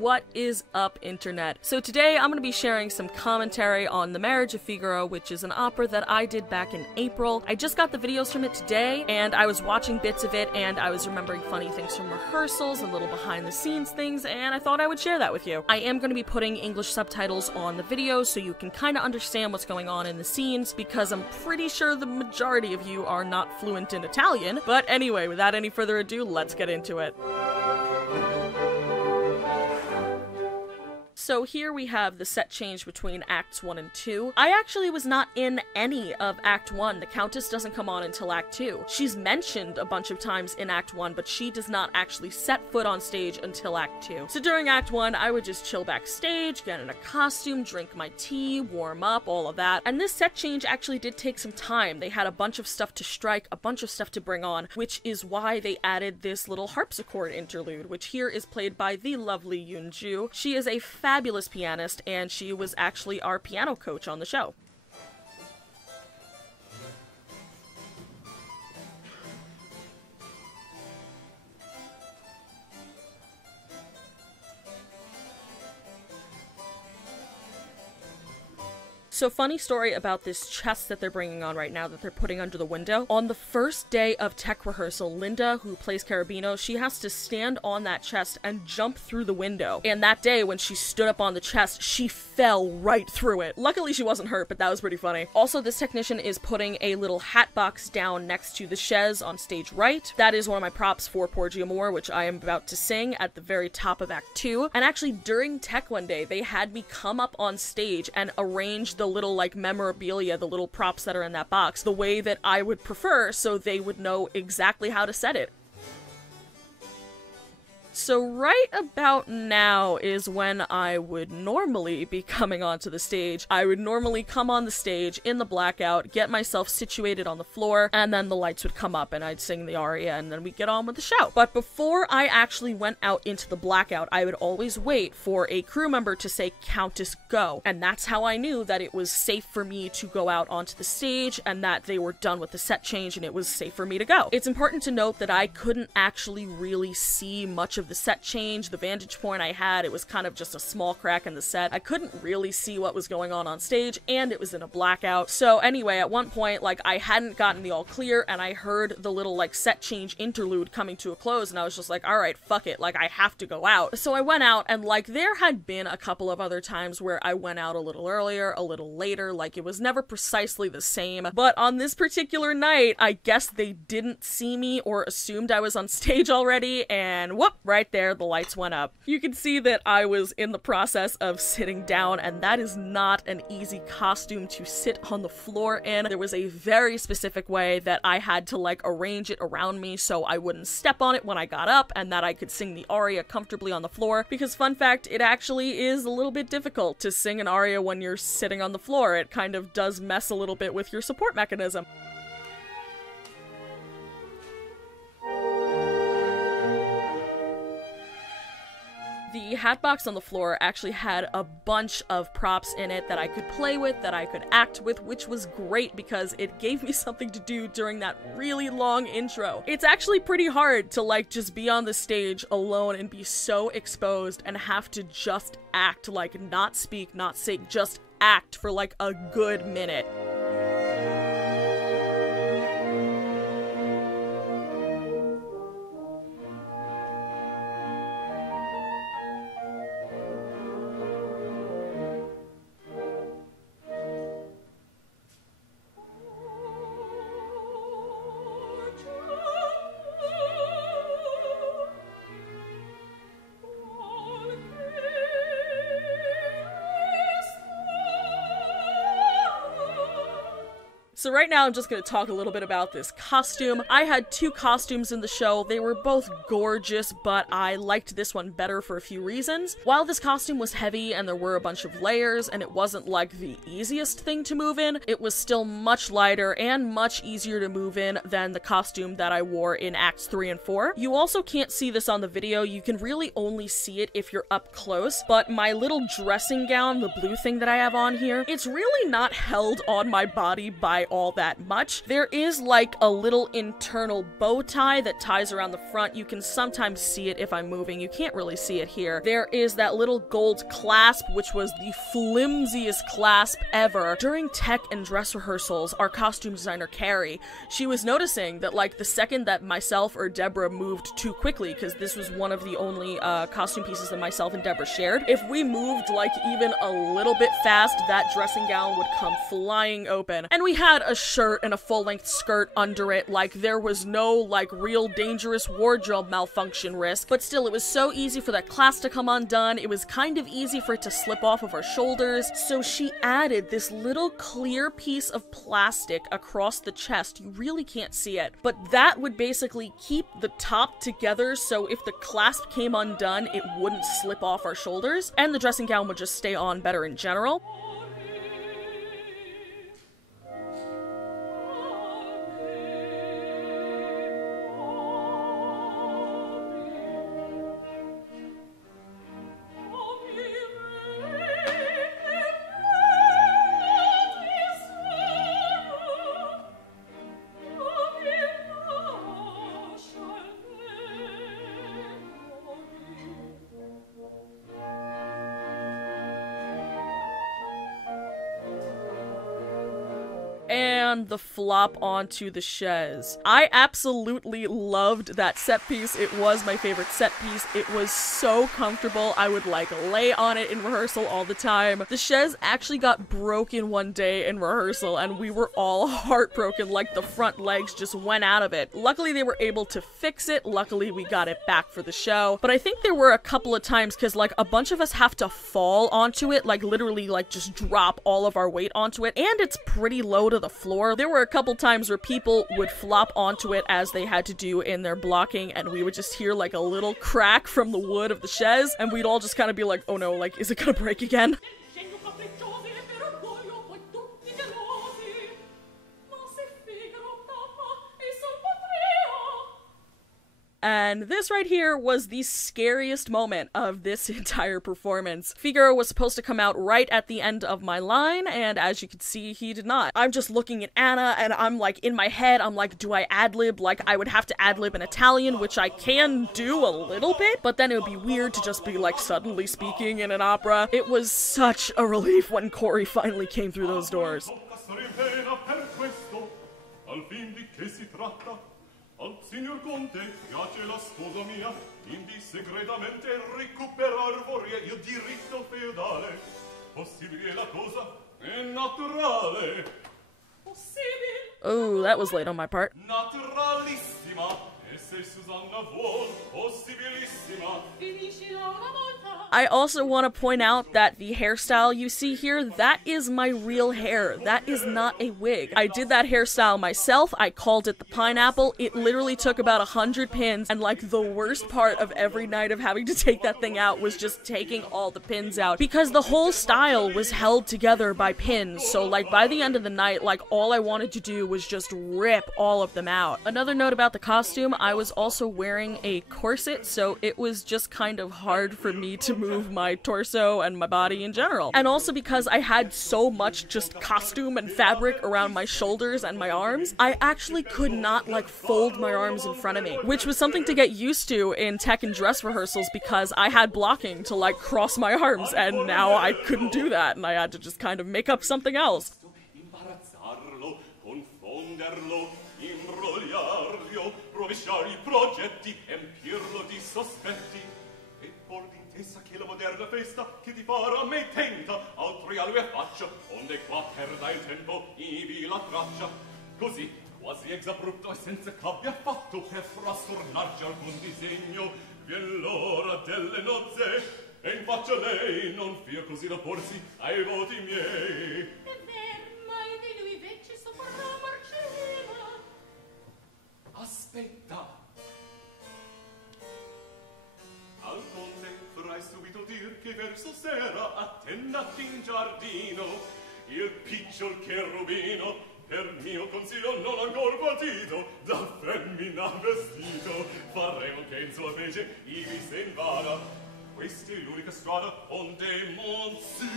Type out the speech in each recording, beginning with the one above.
What is up, internet? So today I'm going to be sharing some commentary on The Marriage of Figaro, which is an opera that I did back in April. I just got the videos from it today, and I was watching bits of it, and I was remembering funny things from rehearsals and little behind the scenes things, and I thought I would share that with you. I am going to be putting English subtitles on the videos so you can kind of understand what's going on in the scenes, because I'm pretty sure the majority of you are not fluent in Italian. But anyway, without any further ado, let's get into it. So here we have the set change between Acts 1 and 2. I actually was not in any of Act 1. The Countess doesn't come on until Act 2. She's mentioned a bunch of times in Act 1, but she does not actually set foot on stage until Act 2. So during Act 1, I would just chill backstage, get in a costume, drink my tea, warm up, all of that. And this set change actually did take some time. They had a bunch of stuff to strike, a bunch of stuff to bring on, which is why they added this little harpsichord interlude, which here is played by the lovely Yoonju. She is a fabulous pianist, and she was actually our piano coach on the show. So funny story about this chest that they're bringing on right now that they're putting under the window. On the first day of tech rehearsal, Linda, who plays Carabino, she has to stand on that chest and jump through the window. And that day when she stood up on the chest, she fell right through it. Luckily she wasn't hurt, but that was pretty funny. Also, this technician is putting a little hat box down next to the chaise on stage right. That is one of my props for Porgy Amore, which I am about to sing at the very top of Act 2. And actually during tech one day, they had me come up on stage and arrange the little like memorabilia, the little props that are in that box, the way that I would prefer, so they would know exactly how to set it. So right about now is when I would normally be coming onto the stage. I would normally come on the stage in the blackout, get myself situated on the floor, and then the lights would come up and I'd sing the aria and then we'd get on with the show. But before I actually went out into the blackout, I would always wait for a crew member to say, "Countess, go." And that's how I knew that it was safe for me to go out onto the stage and that they were done with the set change and it was safe for me to go. It's important to note that I couldn't actually really see much of the set change. The vantage point I had, it was kind of just a small crack in the set. I couldn't really see what was going on stage, and it was in a blackout. So anyway, at one point, like, I hadn't gotten the all clear, and I heard the little, like, set change interlude coming to a close, and I was just like, alright, fuck it, like, I have to go out. So I went out, and, like, there had been a couple of other times where I went out a little earlier, a little later, like, it was never precisely the same, but on this particular night, I guess they didn't see me or assumed I was on stage already, and whoop, right there, the lights went up. You can see that I was in the process of sitting down, and that is not an easy costume to sit on the floor in. There was a very specific way that I had to like arrange it around me so I wouldn't step on it when I got up and that I could sing the aria comfortably on the floor, because fun fact, it actually is a little bit difficult to sing an aria when you're sitting on the floor. It kind of does mess a little bit with your support mechanism. The hat box on the floor actually had a bunch of props in it that I could play with, that I could act with, which was great because it gave me something to do during that really long intro. It's actually pretty hard to like just be on the stage alone and be so exposed and have to just act, like not speak, not sing, just act for like a good minute. So right now I'm just going to talk a little bit about this costume. I had two costumes in the show. They were both gorgeous, but I liked this one better for a few reasons. While this costume was heavy and there were a bunch of layers and it wasn't like the easiest thing to move in, it was still much lighter and much easier to move in than the costume that I wore in Acts 3 and 4. You also can't see this on the video. You can really only see it if you're up close, but my little dressing gown, the blue thing that I have on here, it's really not held on my body by all that much. There is like a little internal bow tie that ties around the front. You can sometimes see it if I'm moving. You can't really see it here. There is that little gold clasp, which was the flimsiest clasp ever. During tech and dress rehearsals, our costume designer Carrie, she was noticing that like the second that myself or Deborah moved too quickly, because this was one of the only costume pieces that myself and Deborah shared, if we moved like even a little bit fast, that dressing gown would come flying open. And we had a shirt and a full-length skirt under it, like there was no like real dangerous wardrobe malfunction risk, but still it was so easy for that clasp to come undone. It was kind of easy for it to slip off of our shoulders, so she added this little clear piece of plastic across the chest. You really can't see it, but that would basically keep the top together, so if the clasp came undone, it wouldn't slip off our shoulders, and the dressing gown would just stay on better in general. And the flop onto the chaise. I absolutely loved that set piece. It was my favorite set piece. It was so comfortable. I would like lay on it in rehearsal all the time. The chaise actually got broken one day in rehearsal and we were all heartbroken, like the front legs just went out of it. Luckily they were able to fix it. Luckily we got it back for the show. But I think there were a couple of times, because like a bunch of us have to fall onto it, like literally like just drop all of our weight onto it, and it's pretty low to the floor. There were a couple times where people would flop onto it as they had to do in their blocking, and we would just hear like a little crack from the wood of the chaise, and we'd all just kind of be like, oh no, like, is it gonna break again? And this right here was the scariest moment of this entire performance. Figaro was supposed to come out right at the end of my line, and as you can see, he did not. I'm just looking at Anna, and I'm like, in my head, I'm like, do I ad-lib? Like, I would have to ad-lib in Italian, which I can do a little bit, but then it would be weird to just be like suddenly speaking in an opera. It was such a relief when Corey finally came through those doors. Al signor Conte piace la sposa mia, indi segretamente recuperar vorrei il diritto feudale. Possibile la cosa? È naturale. Possibile. Oh, that was late on my part. Naturalissima. E se Susanna vuol, possibilissima. Finisci una volta. I also want to point out that the hairstyle you see here, that is my real hair. That is not a wig. I did that hairstyle myself. I called it the pineapple. It literally took about 100 pins, and like the worst part of every night of having to take that thing out was just taking all the pins out, because the whole style was held together by pins. So like by the end of the night, like all I wanted to do was just rip all of them out. Another note about the costume, I was also wearing a corset, so it was just kind of hard for me to move my torso and my body in general. And also because I had so much just costume and fabric around my shoulders and my arms, I actually could not like fold my arms in front of me, which was something to get used to in tech and dress rehearsals, because I had blocking to like cross my arms, and now I couldn't do that, and I had to just kind of make up something else. Rovesciare I progetti, empirlo di sospetti, e por d'intesa che la moderna festa che ti farà me tenta, altri a lui affaccia, onde qua perda il tempo, ivi la traccia. Così, quasi ex abrupto e senza c'abbia fatto per frastornarci alcun disegno, vien l'ora delle nozze, e in faccia lei non fia così da porsi ai voti miei. È ver, mai di lui vecchi sopra marceva. Aspetta. Al conte farai subito dir che verso sera attendati in giardino il picciol cherubino per mio consiglio non ancor partito da femmina vestito faremo che in sua fece ivi se invada. Questa è l'unica strada onde Monsi,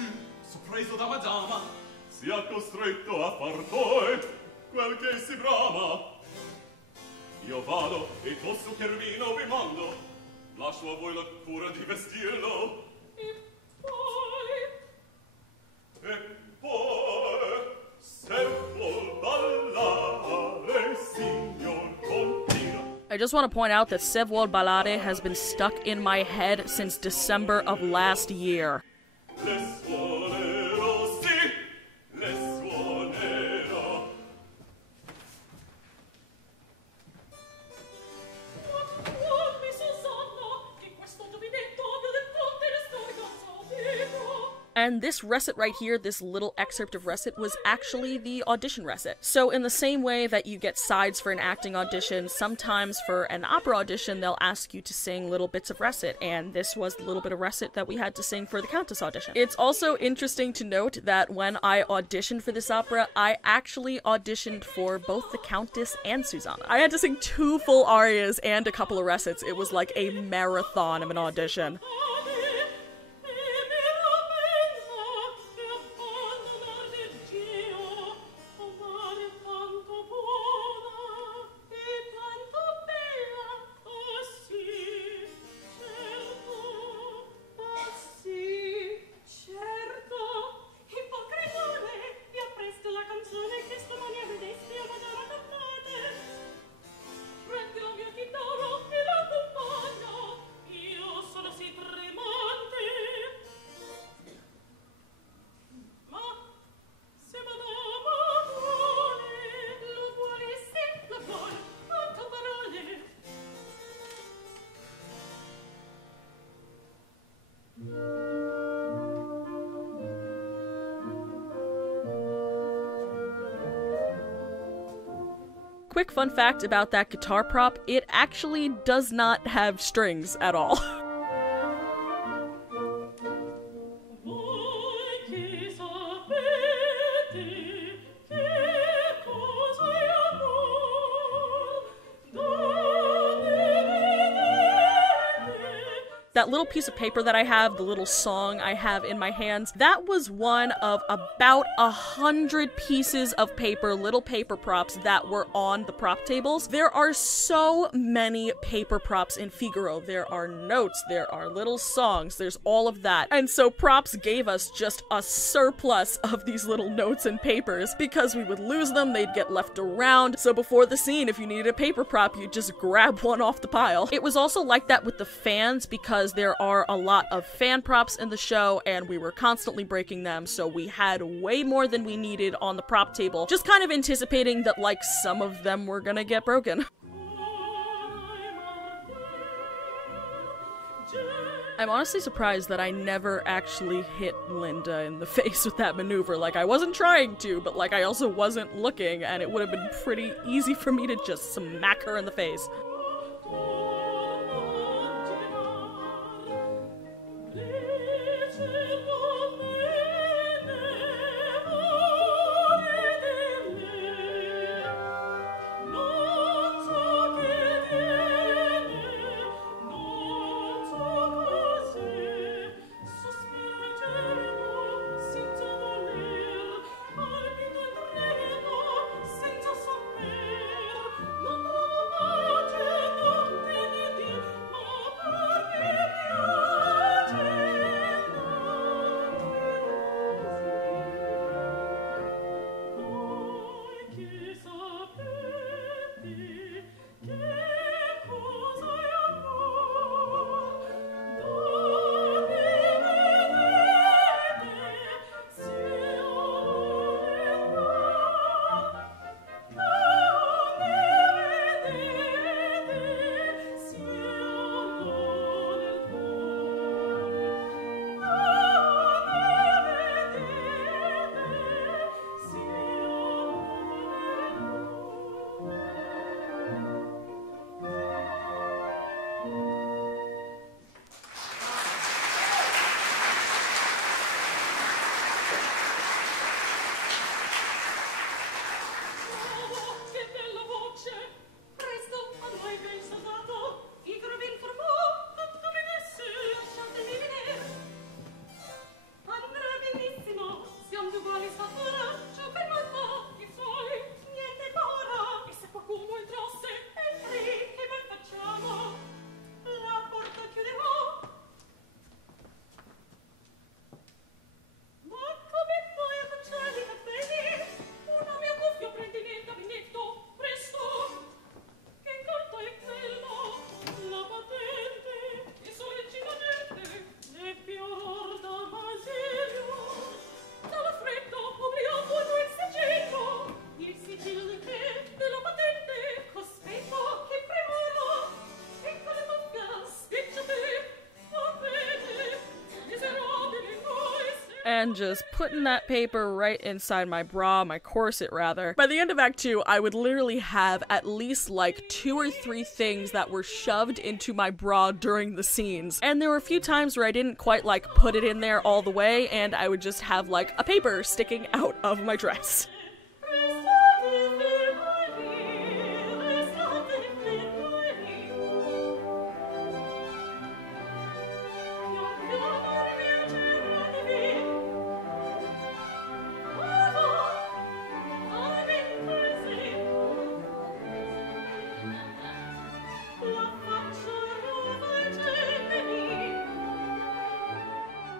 sorpreso da madama, sia costretto a far poi quel che si brama. Io vado e tosto Cherubino vi mando, lascio a voi la cura di vestirlo. E poi, se vuol ballare, signor continua. I just want to point out that Se vuol ballare has been stuck in my head since December of last year. Le suonerò, sì, le suonerò. mi Susanna, che questo giovinetto abbia del ponte le storie sapevo. And this recit right here, this little excerpt of recit, was actually the audition recit. So in the same way that you get sides for an acting audition, sometimes for an opera audition, they'll ask you to sing little bits of recit, and this was the little bit of recit that we had to sing for the Countess audition. It's also interesting to note that when I auditioned for this opera, I actually auditioned for both the Countess and Susanna. I had to sing 2 full arias and a couple of recits. It was like a marathon of an audition. Quick fun fact about that guitar prop, it actually does not have strings at all. That little piece of paper that I have, the little song I have in my hands, that was one of about 100 pieces of paper, little paper props that were on the prop tables. There are so many paper props in Figaro. There are notes, there are little songs, there's all of that. And so props gave us just a surplus of these little notes and papers because we would lose them, they'd get left around. So before the scene, if you needed a paper prop, you'd just grab one off the pile. It was also like that with the fans because there are a lot of fan props in the show and we were constantly breaking them, so we had way more than we needed on the prop table, just kind of anticipating that like some of them were gonna get broken. I'm honestly surprised that I never actually hit Linda in the face with that maneuver. Like, I wasn't trying to, but like I also wasn't looking, and it would have been pretty easy for me to just smack her in the face. and just putting that paper right inside my bra, my corset rather. By the end of Act 2, I would literally have at least like 2 or 3 things that were shoved into my bra during the scenes. And there were a few times where I didn't quite like put it in there all the way, and I would just have like a paper sticking out of my dress.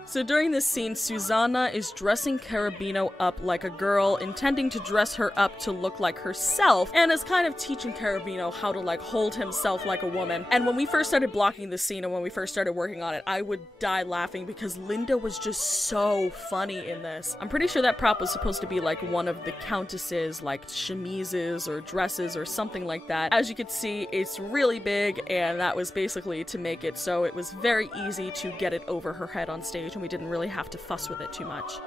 So during this scene, Susanna is dressing Cherubino up like a girl, intending to dress her up to look like herself, and is kind of teaching Cherubino how to like hold himself like a woman. And when we first started blocking this scene and when we first started working on it, I would die laughing because Linda was just so funny in this. I'm pretty sure that prop was supposed to be like one of the Countess's like chemises or dresses or something like that. As you can see, it's really big, and that was basically to make it so it was very easy to get it over her head on stage, and we didn't really have to fuss with it too much.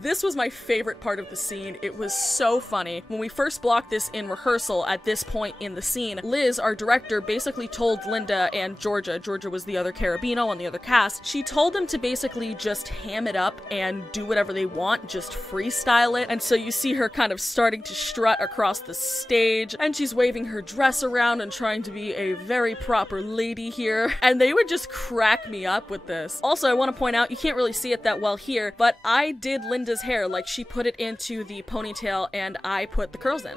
This was my favorite part of the scene. It was so funny. When we first blocked this in rehearsal at this point in the scene, Liz, our director, basically told Linda and Georgia was the other Cherubino on the other cast, she told them to basically just ham it up and do whatever they want, just freestyle it. And so you see her kind of starting to strut across the stage, and she's waving her dress around and trying to be a very proper lady here. And they would just crack me up with this. Also, I want to point out, you can't really see it that well here, but I did Linda's hair. Like, she put it into the ponytail and I put the curls in.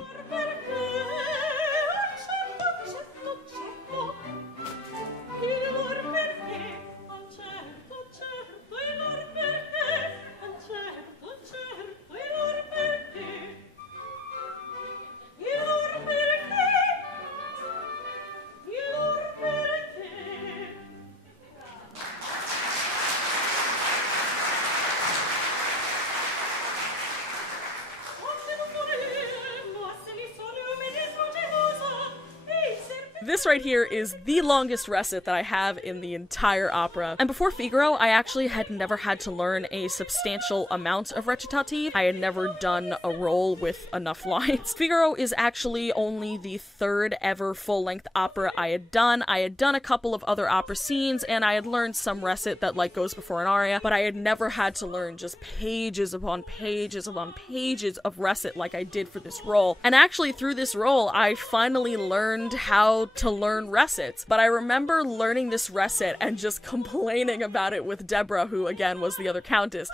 This right here is the longest recit that I have in the entire opera. And before Figaro, I actually had never had to learn a substantial amount of recitative. I had never done a role with enough lines. Figaro is actually only the 3rd ever full-length opera I had done. I had done a couple of other opera scenes, and I had learned some recit that like goes before an aria, but I had never had to learn just pages upon pages upon pages of recit like I did for this role. And actually through this role, I finally learned how to learn recits. But I remember learning this recit and just complaining about it with Deborah, who again was the other countess.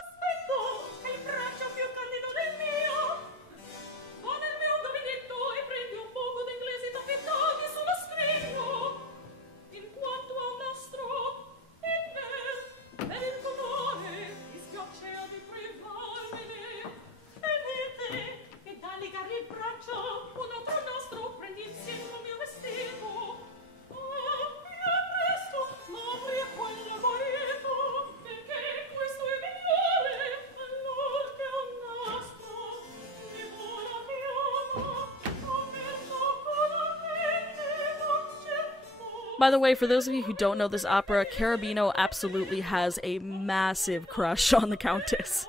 By the way, for those of you who don't know this opera, Cherubino absolutely has a massive crush on the Countess.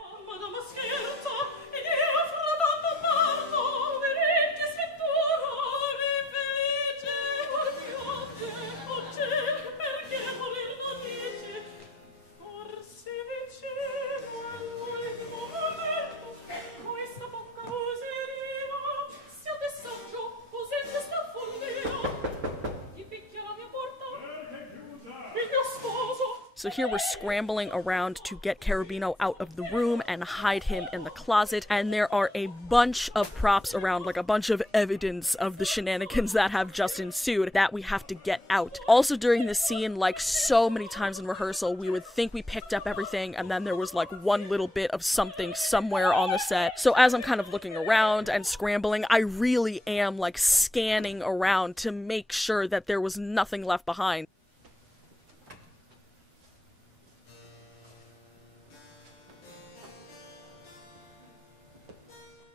So here we're scrambling around to get Cherubino out of the room and hide him in the closet, and there are a bunch of props around, like a bunch of evidence of the shenanigans that have just ensued that we have to get out. Also during this scene, like so many times in rehearsal, we would think we picked up everything and then there was like one little bit of something somewhere on the set. So as I'm kind of looking around and scrambling, I really am like scanning around to make sure that there was nothing left behind.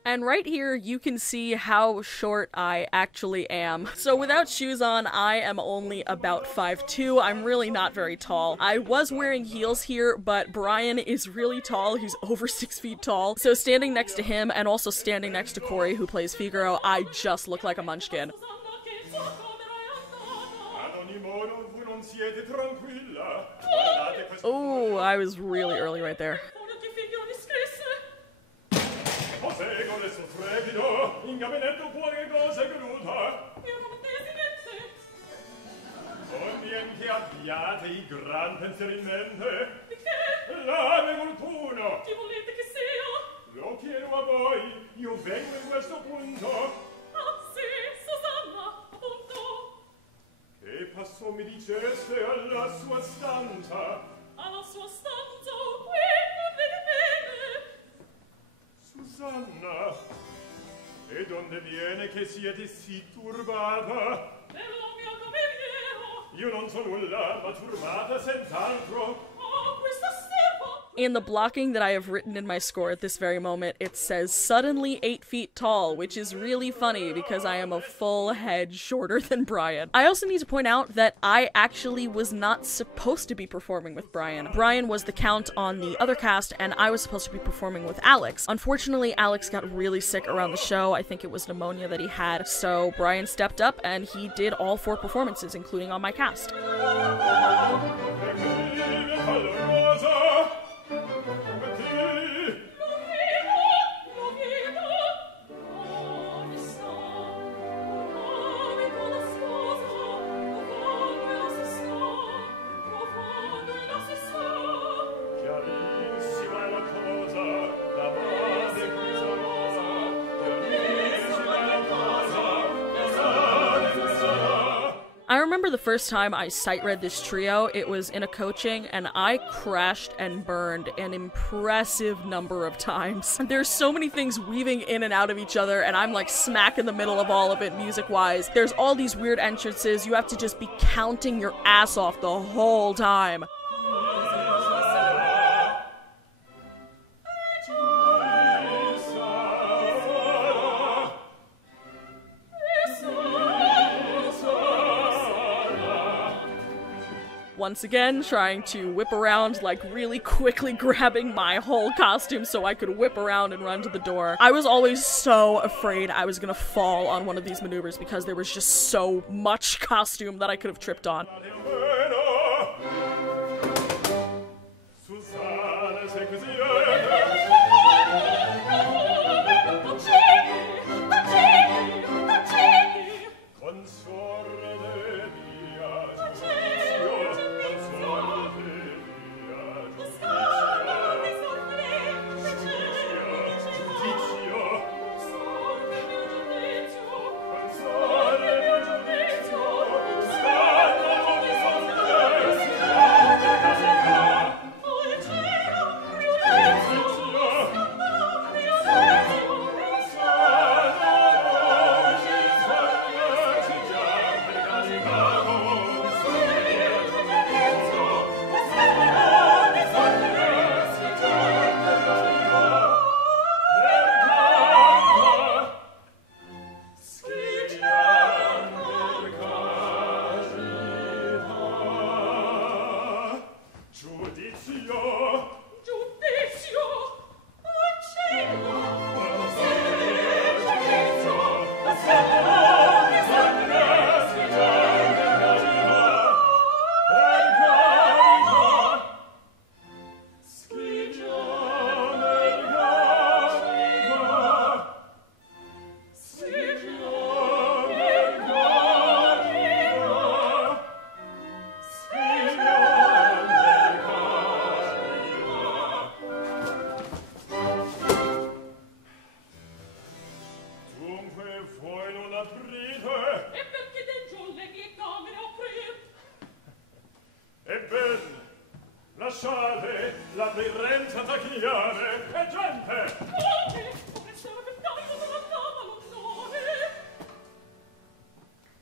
And right here, you can see how short I actually am. So without shoes on, I am only about 5'2". I'm really not very tall. I was wearing heels here, but Brian is really tall. He's over 6 feet tall. So standing next to him, and also standing next to Corey, who plays Figaro, I just look like a munchkin. Oh, I was really early right there. Abbiate i gran pensieri in mente. Di che? L'ave qualcuno. Chi volete che sia? Lo chiedo a voi. Io vengo in questo punto. Ah, sì, Susanna, appunto. Che passò mi diceste alla sua stanza? Alla sua stanza, qui, non vede bene. Susanna, e donde viene che siete sì turbata? Nella mia cameriera. Io non so nulla, ma turbata senz'altro. Oh, questa serva. In the blocking that I have written in my score at this very moment, it says suddenly 8 feet tall, which is really funny because I am a full head shorter than Brian. I also need to point out that I actually was not supposed to be performing with Brian. Brian was the Count on the other cast, and I was supposed to be performing with Alex. Unfortunately, Alex got really sick around the show. I think it was pneumonia that he had, so Brian stepped up and he did all 4 performances, including on my cast. I remember the first time I sight read this trio, it was in a coaching, and I crashed and burned an impressive number of times. There's so many things weaving in and out of each other, and I'm like smack in the middle of all of it music-wise. There's all these weird entrances, you have to just be counting your ass off the whole time. Once again, trying to whip around, like really quickly grabbing my whole costume so I could whip around and run to the door. I was always so afraid I was gonna fall on one of these maneuvers because there was just so much costume that I could have tripped on. lasciate la prerenza tagliare e gente!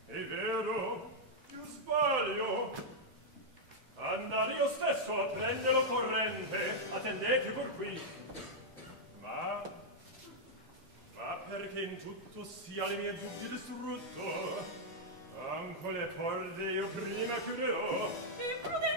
È vero, io sbaglio. Andare io stesso a prenderlo corrente, attendete pur qui. Ma perché in tutto sia le mie dubbi distrutto? Anche le porte io prima chiuderò. Imprudenza!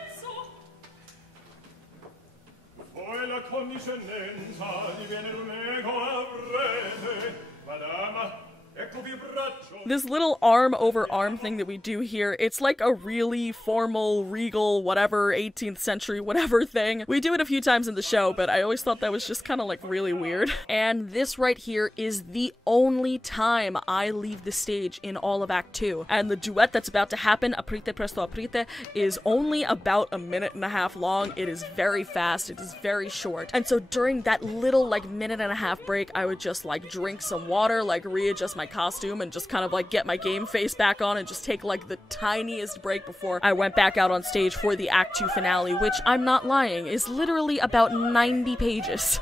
Poi la condiscendenza diviene un ego avrete. Madama, eccovi il braccio. This little arm over arm thing that we do here, it's like a really formal, regal, whatever, 18th century, whatever thing. We do it a few times in the show, but I always thought that was just kind of like really weird. And this right here is the only time I leave the stage in all of Act 2. And the duet that's about to happen, Aprite presto aprite, is only about 1.5 minutes long. It is very fast, it is very short. And so during that little like 1.5 minute break, I would just like drink some water, like readjust my costume and just kind of like get my game face back on and just take like the tiniest break before I went back out on stage for the Act 2 finale, which, I'm not lying, is literally about 90 pages.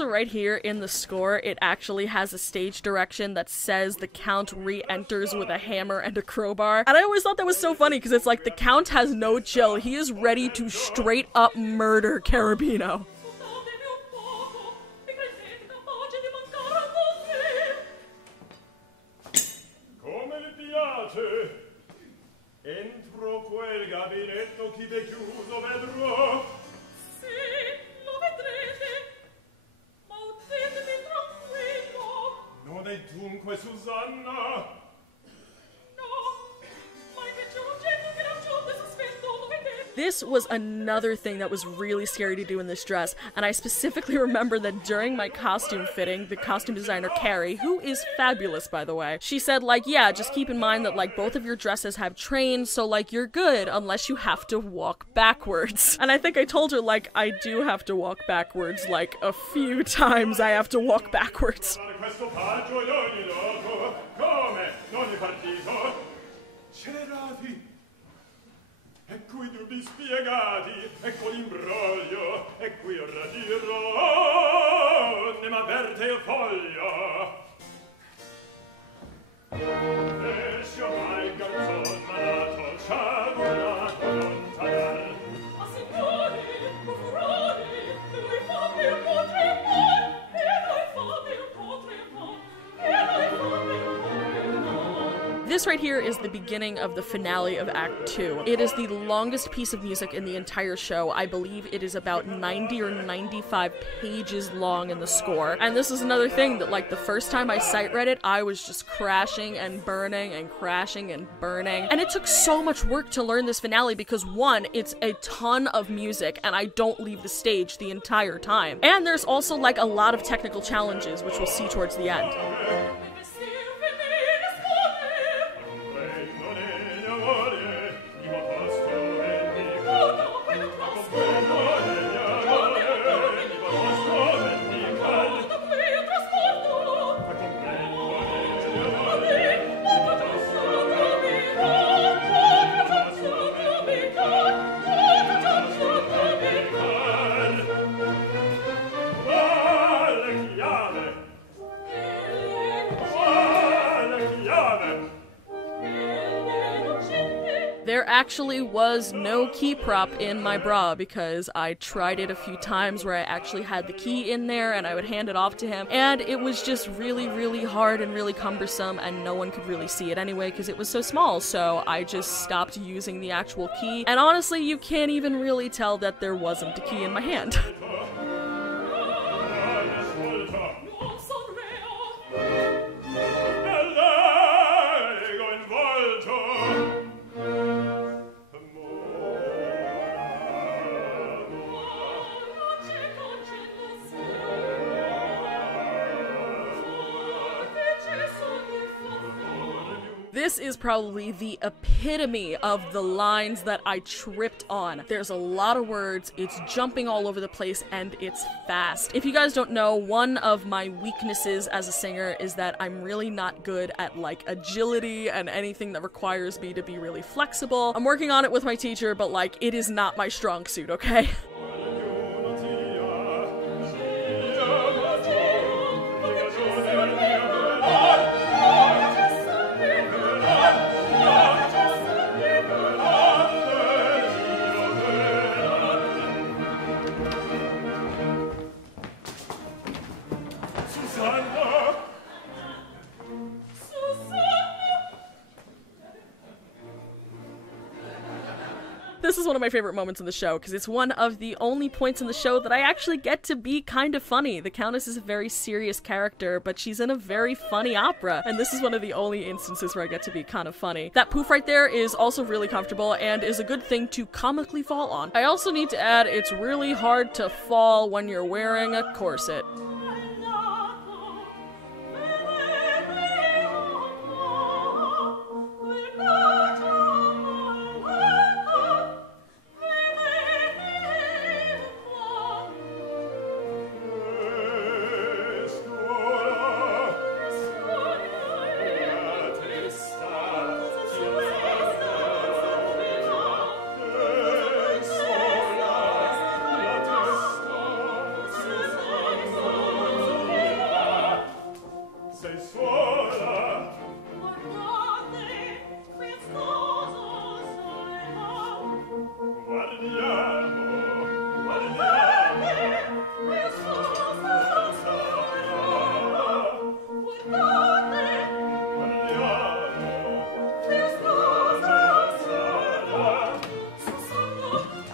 Right here in the score, it actually has a stage direction that says the Count re-enters with a hammer and a crowbar. And I always thought that was so funny because it's like the Count has no chill. He is ready to straight up murder Carabino. Come le piace? Entro quel gabinetto chi d'è chiuso vedrò. Non è dunque Susanna? This was another thing that was really scary to do in this dress, and I specifically remember that during my costume fitting, the costume designer Carrie, who is fabulous by the way, she said like, yeah, just keep in mind that like both of your dresses have trains, so like you're good unless you have to walk backwards. And I think I told her like I do have to walk backwards, like a few times I have to walk backwards. Ecco I dubbi spiegati, ecco l'imbroglio, e qui ora dirò, ne m'avverte il foglio. Esce ormai il garzon malato, sciagurato, non tagliar. Ma signori, per furore, noi fate un po' tremar, e noi fate un po' tremar, e noi fate un po' tremar. This right here is the beginning of the finale of Act 2. It is the longest piece of music in the entire show. I believe it is about 90 or 95 pages long in the score. And this is another thing that like the first time I sight read it, I was just crashing and burning and crashing and burning. And it took so much work to learn this finale because one, it's a ton of music and I don't leave the stage the entire time. And there's also like a lot of technical challenges, which we'll see towards the end. There actually was no key prop in my bra because I tried it a few times where I actually had the key in there and I would hand it off to him, and it was just really, really hard and really cumbersome, and no one could really see it anyway because it was so small, so I just stopped using the actual key, and honestly, you can't even really tell that there wasn't a key in my hand. This is probably the epitome of the lines that I tripped on. There's a lot of words, it's jumping all over the place, and it's fast. If you guys don't know, one of my weaknesses as a singer is that I'm really not good at like agility and anything that requires me to be really flexible. I'm working on it with my teacher, but like it is not my strong suit, okay? This is one of my favorite moments in the show because it's one of the only points in the show that I actually get to be kind of funny. The Countess is a very serious character, but she's in a very funny opera, and this is one of the only instances where I get to be kind of funny. That poof right there is also really comfortable and is a good thing to comically fall on. I also need to add, it's really hard to fall when you're wearing a corset.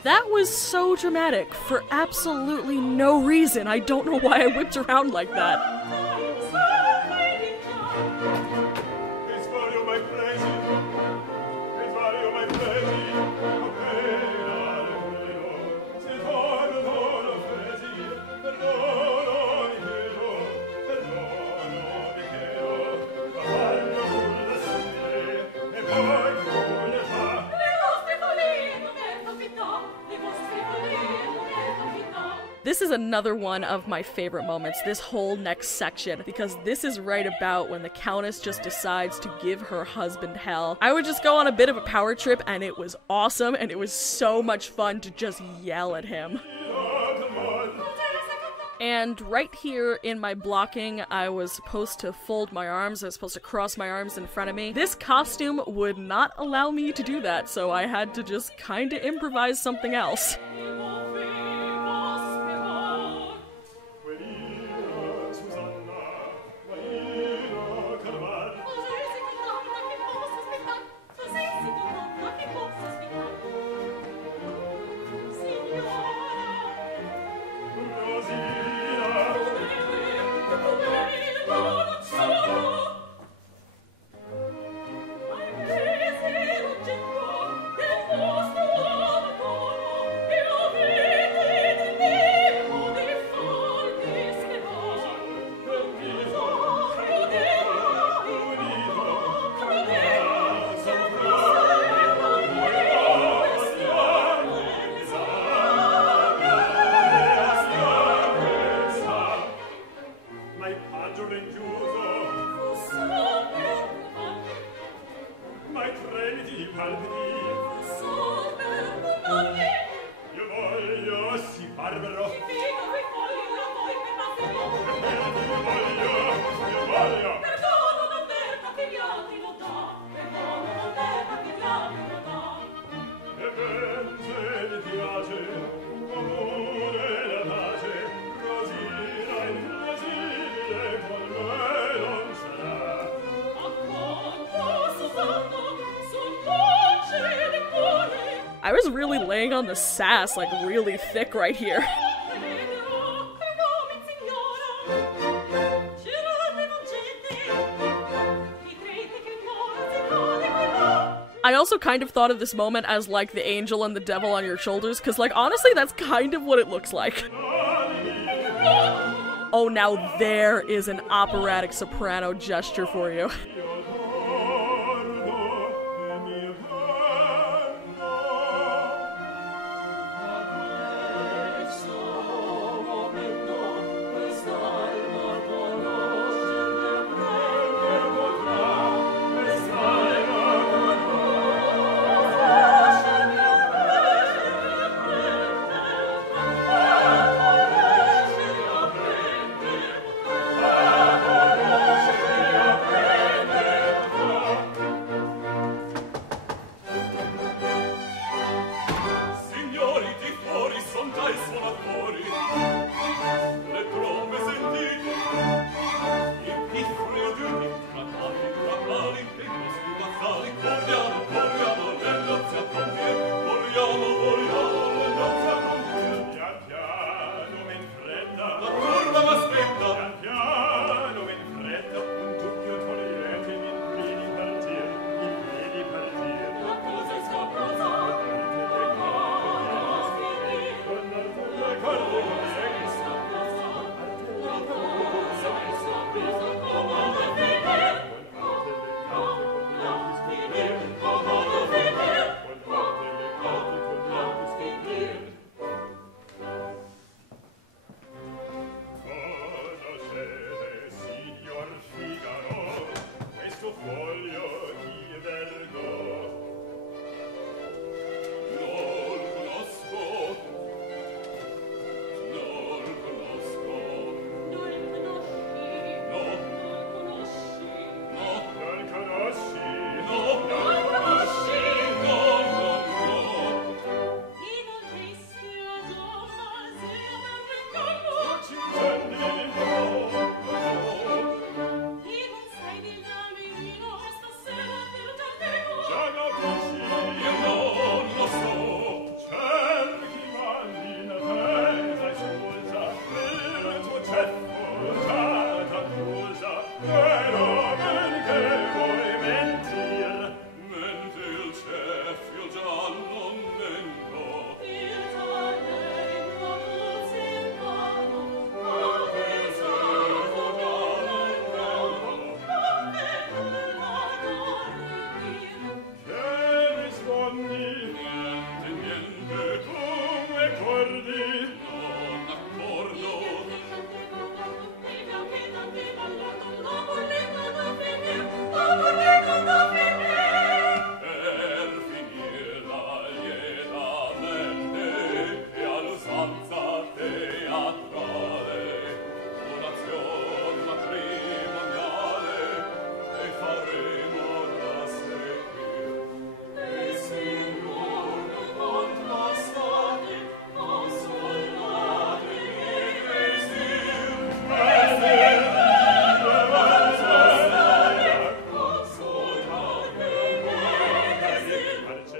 That was so dramatic for absolutely no reason. I don't know why I whipped around like that. This is another one of my favorite moments, this whole next section, because this is right about when the Countess just decides to give her husband hell. I would just go on a bit of a power trip, and it was awesome, and it was so much fun to just yell at him. And right here in my blocking, I was supposed to fold my arms, I was supposed to cross my arms in front of me. This costume would not allow me to do that, so I had to just kinda improvise something else. I was really laying on the sass, like, really thick right here. I also kind of thought of this moment as, like, the angel and the devil on your shoulders, because, like, honestly, that's kind of what it looks like. Oh, now there is an operatic soprano gesture for you.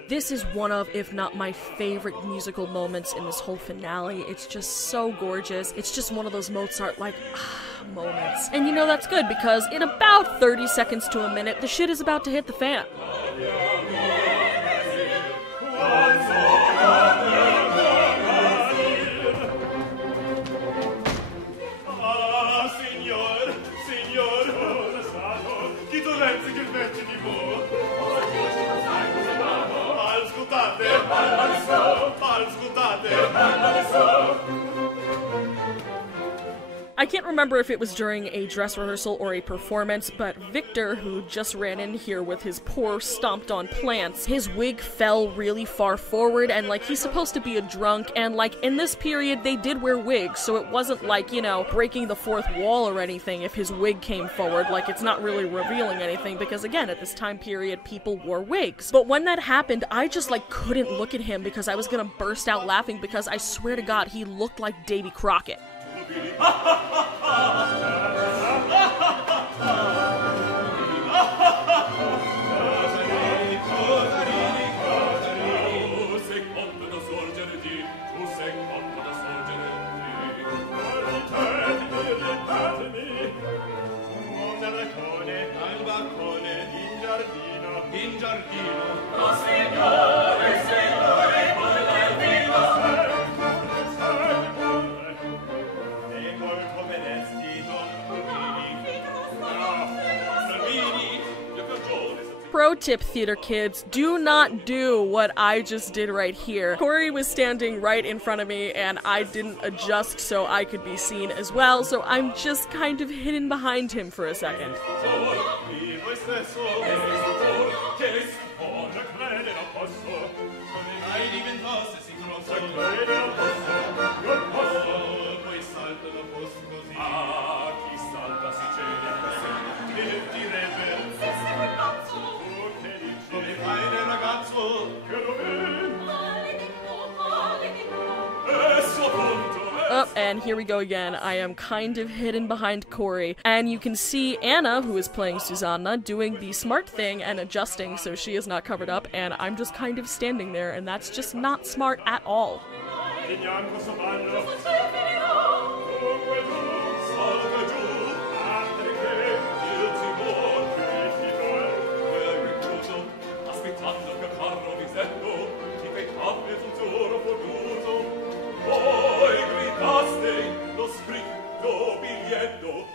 This is one of, if not my favorite musical moments in this whole finale. It's just so gorgeous. It's just one of those Mozart, like, moments. And you know that's good, because in about 30 seconds to a minute, the shit is about to hit the fan. I can't remember if it was during a dress rehearsal or a performance, but Victor, who just ran in here with his poor stomped-on plants, his wig fell really far forward, and, like, he's supposed to be a drunk, and, like, in this period, they did wear wigs, so it wasn't like, you know, breaking the fourth wall or anything if his wig came forward. Like, it's not really revealing anything, because, again, at this time period, people wore wigs. But when that happened, I just, like, couldn't look at him because I was gonna burst out laughing, because I swear to God, he looked like Davy Crockett. tip, theater kids, do not do what I just did right here. Corey was standing right in front of me and I didn't adjust so I could be seen as well, so I'm just kind of hidden behind him for a second. Oh, and here we go again. I am kind of hidden behind Corey, and you can see Anna, who is playing Susanna, doing the smart thing and adjusting so she is not covered up, and I'm just kind of standing there, and that's just not smart at all. lo scritto biglietto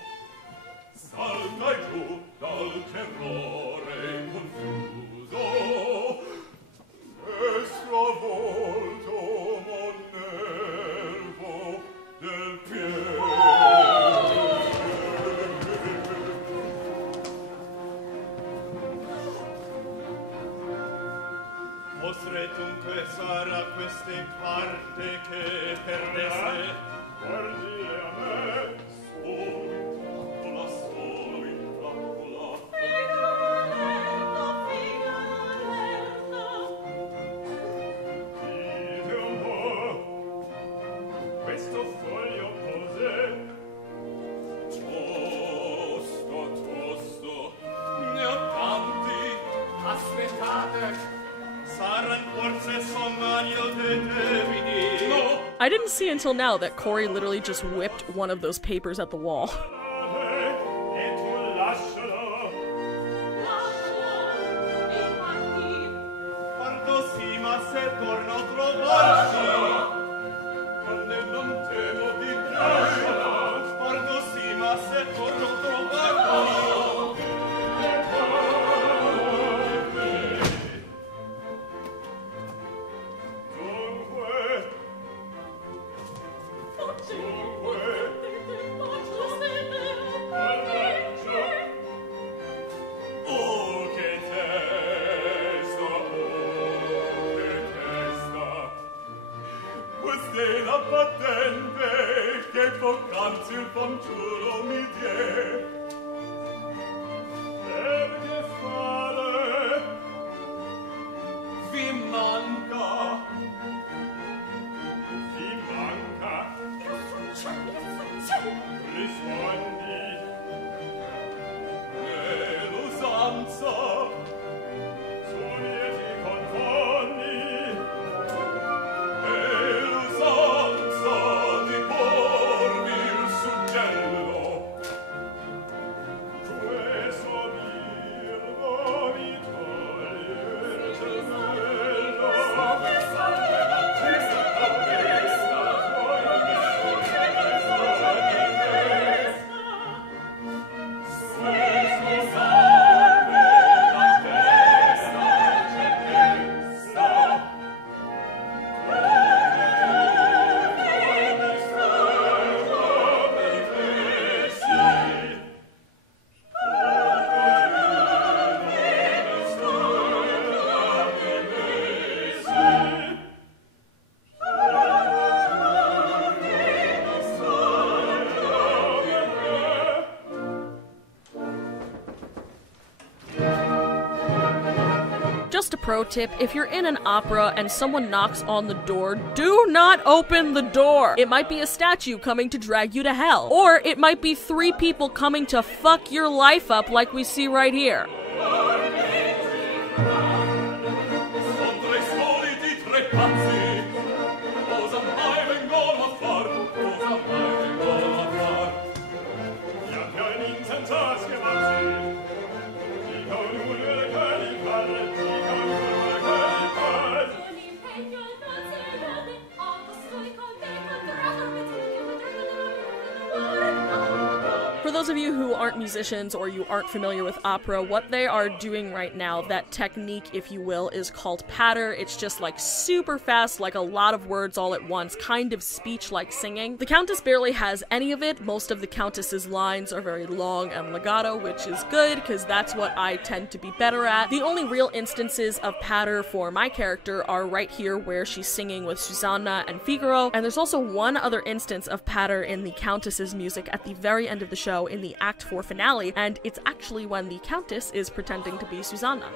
salta giù dal terrore confuso e stravolto mon nervo del piede. Ostre dunque sarà queste carte che perdeste. Guardi a me, solo in trappola. Dite un po', questo foglio cos'è? Tosto, ne ho tanti, aspettate. Saran forse sommario de termini. No! I didn't see until now that Corey literally just whipped one of those papers at the wall. La patente che poc'anzi il fanciullo mi die. Per che fare? Vi manca. Vi manca? Rispondi. E l'usanza. Su lieti confondi. Just a pro tip, if you're in an opera and someone knocks on the door, do not open the door! It might be a statue coming to drag you to hell. Or it might be 3 people coming to fuck your life up like we see right here. For those of you who aren't musicians or you aren't familiar with opera, what they are doing right now, that technique, if you will, is called patter. It's just like super fast, like a lot of words all at once, kind of speech like singing. The Countess barely has any of it. Most of the Countess's lines are very long and legato, which is good because that's what I tend to be better at. The only real instances of patter for my character are right here where she's singing with Susanna and Figaro, and there's also one other instance of patter in the Countess's music at the very end of the show in the Act 4 finale, and it's actually when the Countess is pretending to be Susanna.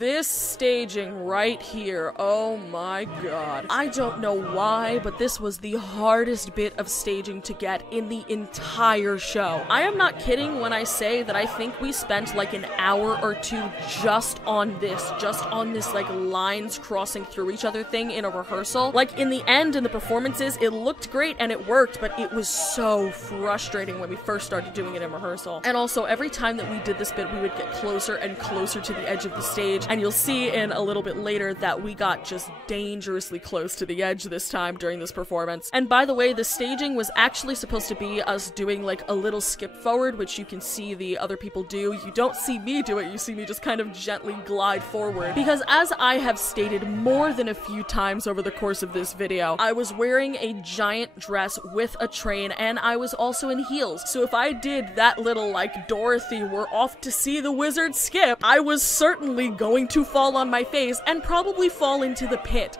This staging right here, oh my god. I don't know why, but this was the hardest bit of staging to get in the entire show. I am not kidding when I say that I think we spent like an hour or two just on this like lines crossing through each other thing in a rehearsal. Like in the end, in the performances, it looked great and it worked, but it was so frustrating when we first started doing it in rehearsal. And also, every time that we did this bit, we would get closer and closer to the edge of the stage, and you'll see in a little bit later that we got just dangerously close to the edge this time during this performance. And by the way, the staging was actually supposed to be us doing like a little skip forward, which you can see the other people do. You don't see me do it, you see me just kind of gently glide forward. Because as I have stated more than a few times over the course of this video, I was wearing a giant dress with a train, and I was also in heels. So if I did that little like Dorothy, we're off to see the wizard skip, I was certainly going to fall on my face and probably fall into the pit.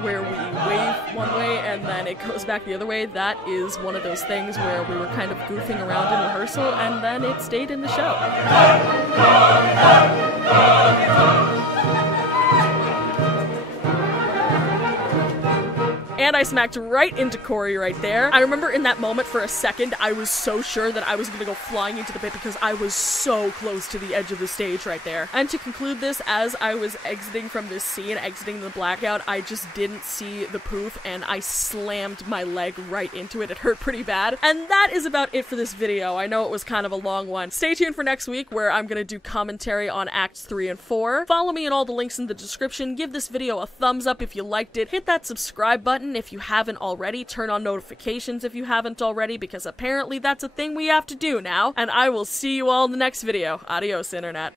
Where we wave one way and then it goes back the other way, that is one of those things where we were kind of goofing around in rehearsal and then it stayed in the show. And I smacked right into Corey right there. I remember in that moment for a second, I was so sure that I was gonna go flying into the pit because I was so close to the edge of the stage right there. And to conclude this, as I was exiting from this scene, exiting the blackout, I just didn't see the poof and I slammed my leg right into it. It hurt pretty bad. And that is about it for this video. I know it was kind of a long one. Stay tuned for next week where I'm gonna do commentary on Acts 3 and 4. Follow me in all the links in the description. Give this video a thumbs up if you liked it. Hit that subscribe button if you haven't already. Turn on notifications if you haven't already, because apparently that's a thing we have to do now. And I will see you all in the next video. Adios, Internet.